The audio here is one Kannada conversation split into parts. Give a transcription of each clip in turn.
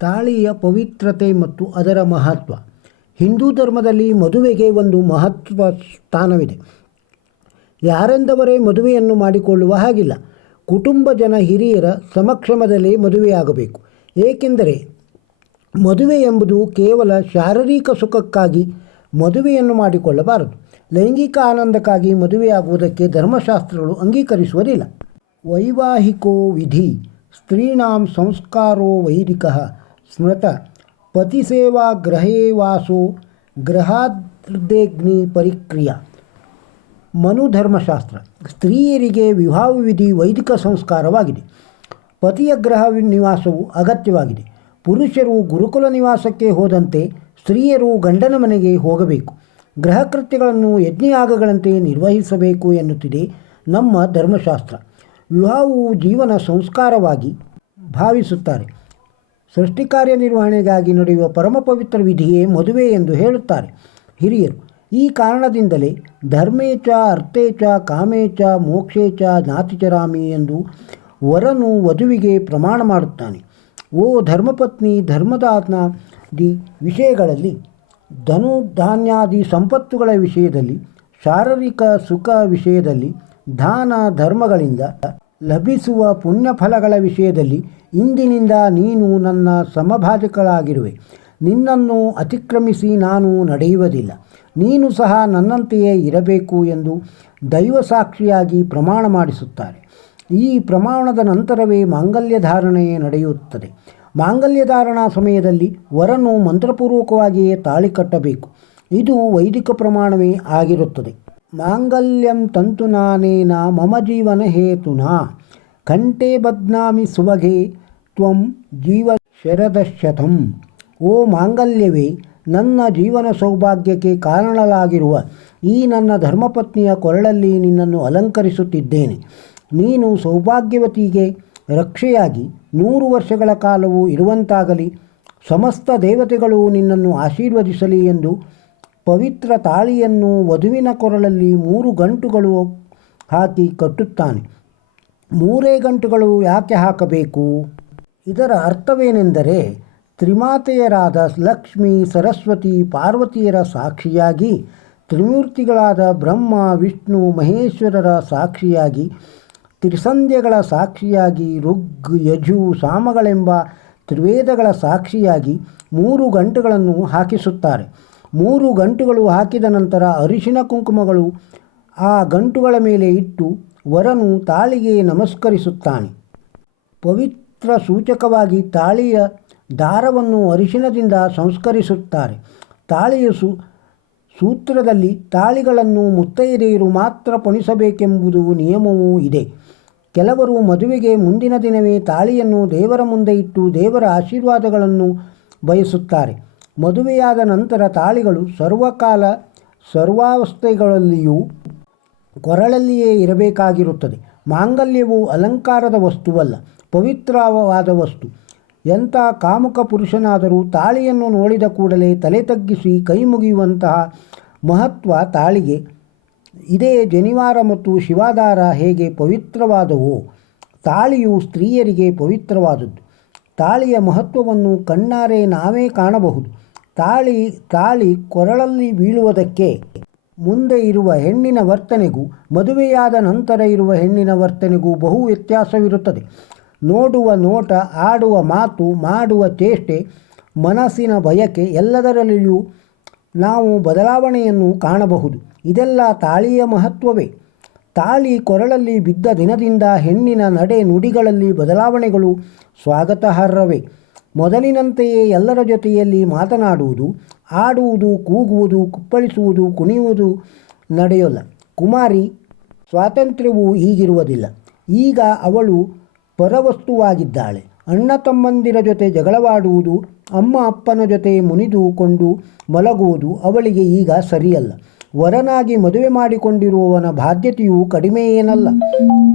ತಾಳಿಯ ಪವಿತ್ರತೆ ಮತ್ತು ಅದರ ಮಹತ್ವ. ಹಿಂದೂ ಧರ್ಮದಲ್ಲಿ ಮದುವೆಗೆ ಒಂದು ಮಹತ್ವ ಸ್ಥಾನವಿದೆ. ಯಾರೆಂದವರೇ ಮದುವೆಯನ್ನು ಮಾಡಿಕೊಳ್ಳುವ ಹಾಗಿಲ್ಲ. ಕುಟುಂಬ ಜನ ಹಿರಿಯರ ಸಮಕ್ಷಮದಲ್ಲಿ ಮದುವೆಯಾಗಬೇಕು. ಏಕೆಂದರೆ ಮದುವೆ ಎಂಬುದು ಕೇವಲ ಶಾರೀರಿಕ ಸುಖಕ್ಕಾಗಿ ಮದುವೆಯನ್ನು ಮಾಡಿಕೊಳ್ಳಬಾರದು. ಲೈಂಗಿಕ ಆನಂದಕ್ಕಾಗಿ ಮದುವೆಯಾಗುವುದಕ್ಕೆ ಧರ್ಮಶಾಸ್ತ್ರಗಳು ಅಂಗೀಕರಿಸುವುದಿಲ್ಲ. ವೈವಾಹಿಕೋ ವಿಧಿ, ಸ್ತ್ರೀಣಾಂ ಸಂಸ್ಕಾರೋ ವೈದಿಕ ಸ್ಮೃತ ಪತಿಸೇವಾ ಗ್ರಹೇ ವಾಸೋ ಪರಿಕ್ರಿಯ ಪರಿಕ್ರಿಯಾ. ಮನು ಧರ್ಮಶಾಸ್ತ್ರ ಸ್ತ್ರೀಯರಿಗೆ ವಿವಾಹ ವಿಧಿ ವೈದಿಕ ಸಂಸ್ಕಾರವಾಗಿದೆ. ಪತಿಯ ಗ್ರಹ ನಿವಾಸವು ಅಗತ್ಯವಾಗಿದೆ. ಪುರುಷರು ಗುರುಕುಲ ನಿವಾಸಕ್ಕೆ ಹೋದಂತೆ ಸ್ತ್ರೀಯರು ಗಂಡನ ಮನೆಗೆ ಹೋಗಬೇಕು. ಗೃಹ ಕೃತ್ಯಗಳನ್ನು ಯಜ್ಞಯಾಗಗಳಂತೆ ನಿರ್ವಹಿಸಬೇಕು ಎನ್ನುತ್ತಿದೆ ನಮ್ಮ ಧರ್ಮಶಾಸ್ತ್ರ. ವಿವಾಹವು ಜೀವನ ಸಂಸ್ಕಾರವಾಗಿ ಭಾವಿಸುತ್ತಾರೆ. ಸೃಷ್ಟಿ ಕಾರ್ಯ ನಿರ್ವಹಣೆಗಾಗಿ ನಡೆಯುವ ಪರಮ ಪವಿತ್ರ ವಿಧಿಯೇ ಮದುವೆ ಎಂದು ಹೇಳುತ್ತಾರೆ. ಹಿರಿಯರು, ಈ ಕಾರಣದಿಂದಲೇ ಧರ್ಮೇಚ ಅರ್ಥೇಚ ಕಾಮೇಚ ಮೋಕ್ಷೇಚ ಜ್ಞಾತಿಚರಾಮಿ ಎಂದು ವರನು ವಧುವಿಗೆ ಪ್ರಮಾಣ ಮಾಡುತ್ತಾನೆ. ಓ ಧರ್ಮಪತ್ನಿ ಧರ್ಮದಾತ್ನಾದಿ ವಿಷಯಗಳಲ್ಲಿ ಧನು ಧಾನ್ಯಾದಿ ಸಂಪತ್ತುಗಳ ವಿಷಯದಲ್ಲಿ, ಶಾರೀರಿಕ ಸುಖ ವಿಷಯದಲ್ಲಿ ದಾನ ಧರ್ಮಗಳಿಂದ ಲಭಿಸುವ ಪುಣ್ಯಫಲಗಳ ವಿಷಯದಲ್ಲಿ ಇಂದಿನಿಂದ ನೀನು ನನ್ನ ಸಮಭಾಜಕಳಾಗಿರುವೆ. ನಿನ್ನನ್ನು ಅತಿಕ್ರಮಿಸಿ ನಾನು ನಡೆಯುವುದಿಲ್ಲ. ನೀನು ಸಹ ನನ್ನಂತೆಯೇ ಇರಬೇಕು ಎಂದು ದೈವ ಸಾಕ್ಷಿಯಾಗಿ ಪ್ರಮಾಣ ಮಾಡಿಸುತ್ತಾರೆ. ಈ ಪ್ರಮಾಣದ ನಂತರವೇ ಮಾಂಗಲ್ಯ ಧಾರಣೆ ನಡೆಯುತ್ತದೆ. ಮಾಂಗಲ್ಯ ಧಾರಣಾ ಸಮಯದಲ್ಲಿ ವರನು ಮಂತ್ರಪೂರ್ವಕವಾಗಿಯೇ ತಾಳಿ ಕಟ್ಟಬೇಕು. ಇದು ವೈದಿಕ ಪ್ರಮಾಣವೇ ಆಗಿರುತ್ತದೆ. ಮಾಂಗಲ್ಯಂ ತಂತುನಾನೇನ ಮಮ ಜೀವನ ಹೇತುನಾ? ಕಂಠೆ ಬದ್ನಾಮಿ ಸುಭಗೆ, ತ್ವಂ ಜೀವ ಶರದಶತಂ ಓ ಮಾಂಗಲ್ಯವೇ, ನನ್ನ ಜೀವನ ಸೌಭಾಗ್ಯಕ್ಕೆ ಕಾರಣಲಾಗಿರುವ ಈ ನನ್ನ ಧರ್ಮಪತ್ನಿಯ ಕೊರಳಲ್ಲಿ ನಿನ್ನನ್ನು ಅಲಂಕರಿಸುತ್ತಿದ್ದೇನೆ. ನೀನು ಸೌಭಾಗ್ಯವತಿಗೆ ರಕ್ಷೆಯಾಗಿ ನೂರು ವರ್ಷಗಳ ಕಾಲವೂ ಇರುವಂತಾಗಲಿ, ಸಮಸ್ತ ದೇವತೆಗಳು ನಿನ್ನನ್ನು ಆಶೀರ್ವದಿಸಲಿ ಎಂದು ಪವಿತ್ರ ತಾಳಿಯನ್ನು ವಧುವಿನ ಕೊರಳಲ್ಲಿ ಮೂರು ಗಂಟುಗಳು ಹಾಕಿ ಕಟ್ಟುತ್ತಾನೆ. ಮೂರೇ ಗಂಟುಗಳು ಯಾಕೆ ಹಾಕಬೇಕು? ಇದರ ಅರ್ಥವೇನೆಂದರೆ ತ್ರಿಮಾತೆಯರಾದ ಲಕ್ಷ್ಮಿ, ಸರಸ್ವತಿ, ಪಾರ್ವತಿಯರ ಸಾಕ್ಷಿಯಾಗಿ, ತ್ರಿಮೂರ್ತಿಗಳಾದ ಬ್ರಹ್ಮ, ವಿಷ್ಣು, ಮಹೇಶ್ವರರ ಸಾಕ್ಷಿಯಾಗಿ, ತ್ರಿಸಂಧ್ಯಗಳ ಸಾಕ್ಷಿಯಾಗಿ, ಋಗ್, ಯಜು, ಸಾಮಗಳೆಂಬ ತ್ರಿವೇದಗಳ ಸಾಕ್ಷಿಯಾಗಿ ಮೂರು ಗಂಟುಗಳನ್ನು ಹಾಕಿಸುತ್ತಾರೆ. ಮೂರು ಗಂಟುಗಳು ಹಾಕಿದ ನಂತರ ಅರಿಶಿನ ಕುಂಕುಮಗಳು ಆ ಗಂಟುಗಳ ಮೇಲೆ ಇಟ್ಟು ವರನು ತಾಳಿಗೆ ನಮಸ್ಕರಿಸುತ್ತಾನೆ. ಪವಿತ್ರ ಸೂಚಕವಾಗಿ ತಾಳಿಯ ದಾರವನ್ನು ಅರಿಶಿನದಿಂದ ಸಂಸ್ಕರಿಸುತ್ತಾರೆ. ತಾಳಿಯ ಸು, ಸೂತ್ರದಲ್ಲಿ ತಾಳಿಗಳನ್ನು ಮುತ್ತೈದೆಯರು ಮಾತ್ರ ಪಣಿಸಬೇಕೆಂಬುದು ನಿಯಮವೂ ಇದೆ. ಕೆಲವರು ಮದುವೆಗೆ ಮುಂದಿನ ದಿನವೇ ತಾಳಿಯನ್ನು ದೇವರ ಮುಂದೆ ಇಟ್ಟು ದೇವರ ಆಶೀರ್ವಾದಗಳನ್ನು ಬಯಸುತ್ತಾರೆ. ಮದುವೆಯಾದ ನಂತರ ತಾಳಿಗಳು ಸರ್ವಕಾಲ ಸರ್ವಾವಸ್ಥೆಗಳಲ್ಲಿಯೂ ಕೊರಳಲ್ಲಿಯೇ ಇರಬೇಕಾಗಿರುತ್ತದೆ. ಮಾಂಗಲ್ಯವು ಅಲಂಕಾರದ ವಸ್ತುವಲ್ಲ, ಪವಿತ್ರವಾದ ವಸ್ತು. ಎಂಥ ಕಾಮುಕ ಪುರುಷನಾದರೂ ತಾಳಿಯನ್ನು ನೋಡಿದ ಕೂಡಲೇ ತಲೆ ತಗ್ಗಿಸಿ ಕೈ ಮುಗಿಯುವಂತಹ ಮಹತ್ವ ತಾಳಿಗೆ. ಇದೇ ಜನಿವಾರ ಮತ್ತು ಶಿವಾಧಾರ ಹೇಗೆ ಪವಿತ್ರವಾದವೋ, ತಾಳಿಯು ಸ್ತ್ರೀಯರಿಗೆ ಪವಿತ್ರವಾದದ್ದು. ತಾಳಿಯ ಮಹತ್ವವನ್ನು ಕಣ್ಣಾರೆ ನಾವೇ ಕಾಣಬಹುದು. ತಾಳಿ ತಾಳಿ ಕೊರಳಲ್ಲಿ ಬೀಳುವುದಕ್ಕೆ ಮುಂದೆ ಇರುವ ಹೆಣ್ಣಿನ ವರ್ತನೆಗೂ, ಮದುವೆಯಾದ ನಂತರ ಇರುವ ಹೆಣ್ಣಿನ ವರ್ತನೆಗೂ ಬಹು ವ್ಯತ್ಯಾಸವಿರುತ್ತದೆ. ನೋಡುವ ನೋಟ, ಆಡುವ ಮಾತು, ಮಾಡುವ ಚೇಷ್ಟೆ, ಮನಸ್ಸಿನ ಬಯಕೆ ಎಲ್ಲದರಲ್ಲಿಯೂ ನಾವು ಬದಲಾವಣೆಯನ್ನು ಕಾಣಬಹುದು. ಇದೆಲ್ಲ ತಾಳಿಯ ಮಹತ್ವವೇ. ತಾಳಿ ಕೊರಳಲ್ಲಿ ಬಿದ್ದ ದಿನದಿಂದ ಹೆಣ್ಣಿನ ನಡೆ ನುಡಿಗಳಲ್ಲಿ ಬದಲಾವಣೆಗಳು ಸ್ವಾಗತಾರ್ಹವೇ. ಮೊದಲಿನಂತೆಯೇ ಎಲ್ಲರ ಜೊತೆಯಲ್ಲಿ ಮಾತನಾಡುವುದು ಆಡುವುದು ಕೂಗುವುದು, ಕುಪ್ಪಳಿಸುವುದು, ಕುಣಿಯುವುದು ನಡೆಯೋಲ್ಲ. ಕುಮಾರಿ, ಸ್ವಾತಂತ್ರ್ಯವು ಈಗಿರುವುದಿಲ್ಲ ಈಗ ಅವಳು ಪರವಸ್ತುವಾಗಿದ್ದಾಳೆ. ಅಣ್ಣ ತಮ್ಮಂದಿರ ಜೊತೆ ಜಗಳವಾಡುವುದು, ಅಮ್ಮ ಅಪ್ಪನ ಜೊತೆ ಮುನಿದುಕೊಂಡು ಮಲಗುವುದು ಅವಳಿಗೆ ಈಗ ಸರಿಯಲ್ಲ. ವರನಾಗಿ ಮದುವೆ ಮಾಡಿಕೊಂಡಿರುವವನ ಬಾಧ್ಯತೆಯು ಕಡಿಮೆ ಏನಲ್ಲ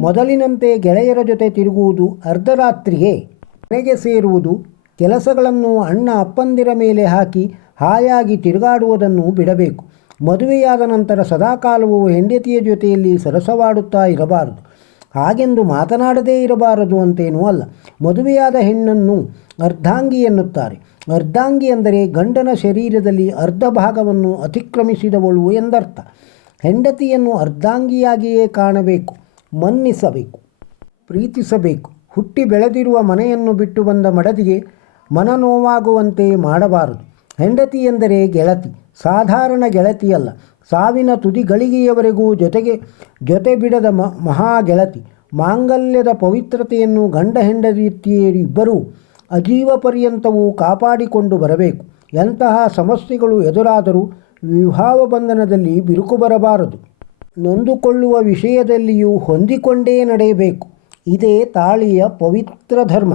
ಮೊದಲಿನಂತೆ ಗೆಳೆಯರ ಜೊತೆ ತಿರುಗುವುದು ಅರ್ಧರಾತ್ರಿಗೆ ಮನೆಗೆ ಸೇರುವುದು ಕೆಲಸಗಳನ್ನು ಅಣ್ಣ ಅಪ್ಪಂದಿರ ಮೇಲೆ ಹಾಕಿ ಹಾಯಾಗಿ ತಿರುಗಾಡುವುದನ್ನು ಬಿಡಬೇಕು. ಮದುವೆಯಾದ ನಂತರ ಸದಾಕಾಲವೂ ಹೆಂಡತಿಯ ಜೊತೆಯಲ್ಲಿ ಸರಸವಾಡುತ್ತಾ ಇರಬಾರದು. ಹಾಗೆಂದು ಮಾತನಾಡದೇ ಇರಬಾರದು ಅಂತೇನೂ ಅಲ್ಲ. ಮದುವೆಯಾದ ಹೆಣ್ಣನ್ನು ಅರ್ಧಾಂಗಿ ಎನ್ನುತ್ತಾರೆ. ಅರ್ಧಾಂಗಿ ಅಂದರೆ ಗಂಡನ ಶರೀರದಲ್ಲಿ ಅರ್ಧ ಭಾಗವನ್ನು ಅತಿಕ್ರಮಿಸಿದವಳು ಎಂದರ್ಥ. ಹೆಂಡತಿಯನ್ನು ಅರ್ಧಾಂಗಿಯಾಗಿಯೇ ಕಾಣಬೇಕು, ಮನ್ನಿಸಬೇಕು, ಪ್ರೀತಿಸಬೇಕು. ಹುಟ್ಟಿ ಬೆಳೆದಿರುವ ಮನೆಯನ್ನು ಬಿಟ್ಟು ಬಂದ ಮಡದಿಗೆ ಮನನೋವಾಗುವಂತೆ ಮಾಡಬಾರದು. ಹೆಂಡತಿ ಎಂದರೆ ಗೆಳತಿ, ಸಾಧಾರಣ ಗೆಳತಿಯಲ್ಲ. ಸಾವಿನ ತುದಿಗಳಿಗೆಯವರೆಗೂ ಜೊತೆಗೆ ಜೊತೆ ಬಿಡದ ಮ, ಮಹಾ ಗೆಳತಿ. ಮಾಂಗಲ್ಯದ ಪವಿತ್ರತೆಯನ್ನು ಗಂಡ ಹೆಂಡತಿಯರಿಬ್ಬರೂ ಅಜೀವ ಪರ್ಯಂತವೂ ಕಾಪಾಡಿಕೊಂಡು ಬರಬೇಕು. ಎಂತಹ ಸಮಸ್ಯೆಗಳು ಎದುರಾದರೂ ವಿವಾಹ ಬಂಧನದಲ್ಲಿ ಬಿರುಕು ಬರಬಾರದು. ನೊಂದುಕೊಳ್ಳುವ ವಿಷಯದಲ್ಲಿಯೂ ಹೊಂದಿಕೊಂಡೇ ನಡೆಯಬೇಕು. ಇದೇ ತಾಳಿಯ ಪವಿತ್ರ ಧರ್ಮ.